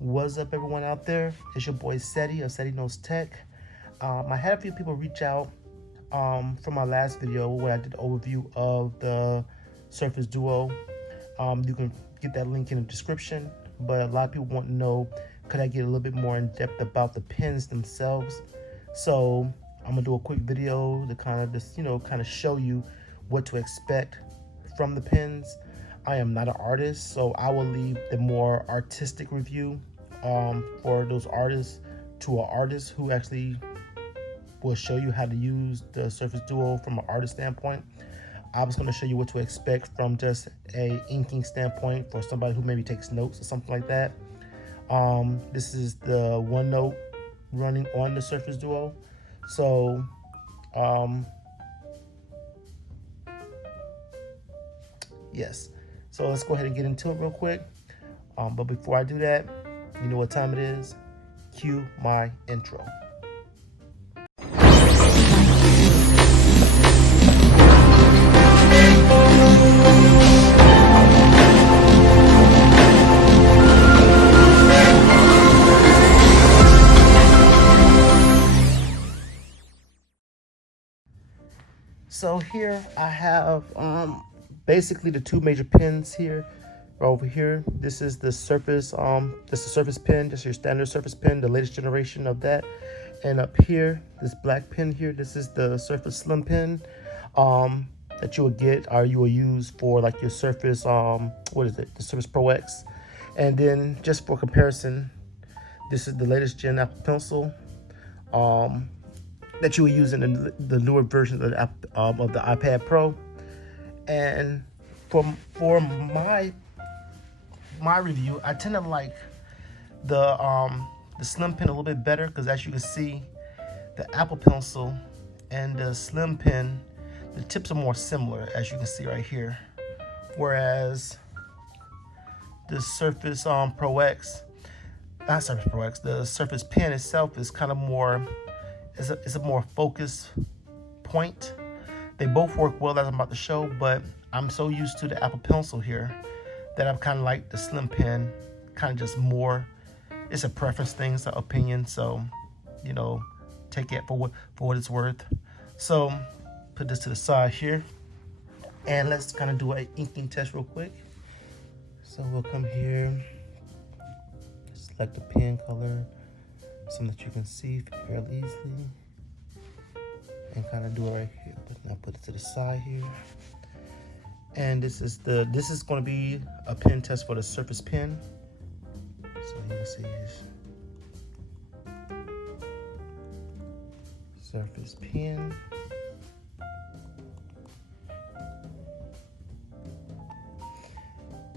What's up, everyone out there? It's your boy Seti of Seti Knows Tech. I had a few people reach out from my last video where I did an overview of the Surface Duo. You can get that link in the description, but a lot of people want to know, could I get a little bit more in depth about the pins themselves? So I'm gonna do a quick video to kind of just, kind of show you what to expect from the pins. I am not an artist, so I will leave the more artistic review for those artists to an artist who actually will show you how to use the Surface Duo from an artist standpoint. I was going to show you what to expect from just a inking standpoint for somebody who maybe takes notes or something like that. This is the OneNote running on the Surface Duo. So yes. So let's go ahead and get into it real quick. But before I do that, you know what time it is? Cue my intro. So here I have basically the two major pins here. Over here, this is the Surface, this is the Surface pin, just your standard Surface pin, the latest generation of that. And up here, this black pin here, this is the Surface Slim pin that you will get, or you will use for like your Surface, what is it, the Surface Pro X. And then just for comparison, this is the latest gen Apple Pencil that you will use in the newer version of the iPad Pro. And for my review, I tend to like the Slim pen a little bit better, because as you can see, the Apple Pencil and the Slim pen, the tips are more similar, as you can see right here. Whereas the Surface Pro X, not Surface Pro X, the Surface pen itself is kind of more, it's a more focused point. They both work well, as I'm about to show, but I'm so used to the Apple Pencil here that I'm kind of like the Slim pen, kind of just more, it's a preference thing, it's an opinion, so, take it for what it's worth. So, put this to the side here, and let's kind of do an inking test real quick. So we'll come here, select the pen color, something that you can see fairly easily, and kind of do it right here. But now put it to the side here. And this is going to be a pen test for the Surface pen. So you can see this Surface pen.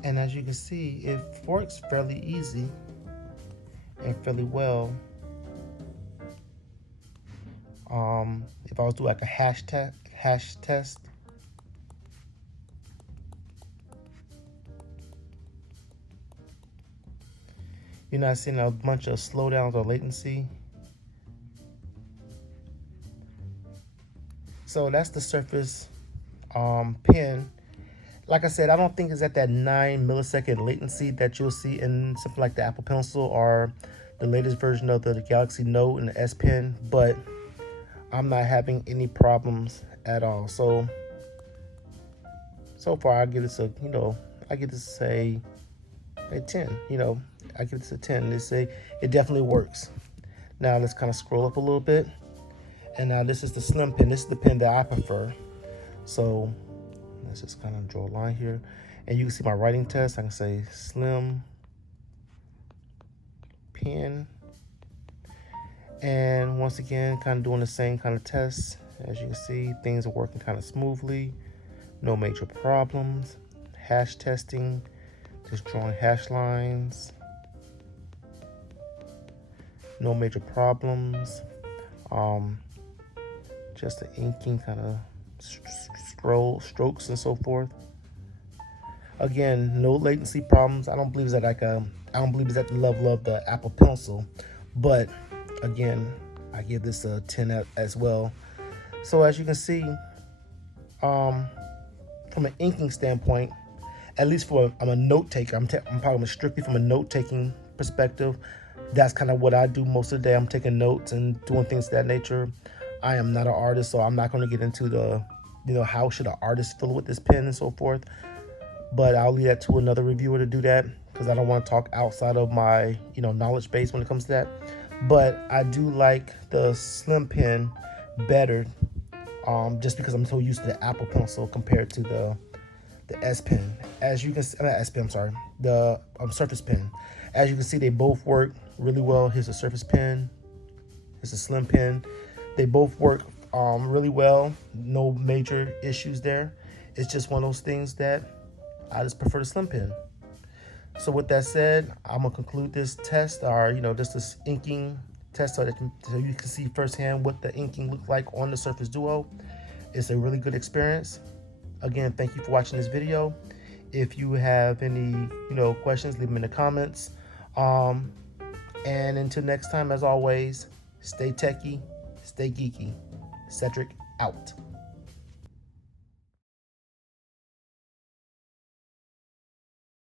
And as you can see, it works fairly easy and fairly well. If I was to do like a hash test, you're not seeing a bunch of slowdowns or latency. So that's the Surface pen. Like I said, I don't think it's at that 9 millisecond latency that you'll see in something like the Apple Pencil or the latest version of the Galaxy Note and the S Pen, but I'm not having any problems at all. So far I give this a, I give this a 10, I give this a 10. They say it definitely works. Now let's kind of scroll up a little bit. And now this is the Slim pen. This is the pen that I prefer. So let's just kind of draw a line here. And you can see my writing test. I can say Slim pen. And once again, kind of doing the same kind of test. As you can see, things are working kind of smoothly. No major problems. Hash testing. Just drawing hash lines. No major problems. Just the inking kind of strokes and so forth. Again, no latency problems. I don't believe it's at the level of the Apple Pencil, but again, I give this a 10 as well. So as you can see, from an inking standpoint, at least I'm a note taker. I'm talking strictly from a note taking perspective. That's kind of what I do most of the day. I'm taking notes and doing things of that nature. I am not an artist, so I'm not going to get into the, how should an artist fiddle with this pen and so forth. But I'll leave that to another reviewer to do that, because I don't want to talk outside of my, knowledge base when it comes to that. But I do like the Slim pen better, just because I'm so used to the Apple Pencil compared to the S Pen. As you can see, not S Pen, I'm sorry, the Surface Pen. As you can see, they both work really well. Here's a Surface Pen. Here's a Slim Pen. They both work really well. No major issues there. It's just one of those things that I just prefer the Slim Pen. So with that said, I'm gonna conclude this test, or just this inking test, so you can see firsthand what the inking looked like on the Surface Duo. It's a really good experience. Again, thank you for watching this video. If you have any, questions, leave them in the comments. And until next time, as always, stay techie, stay geeky. Cedric out.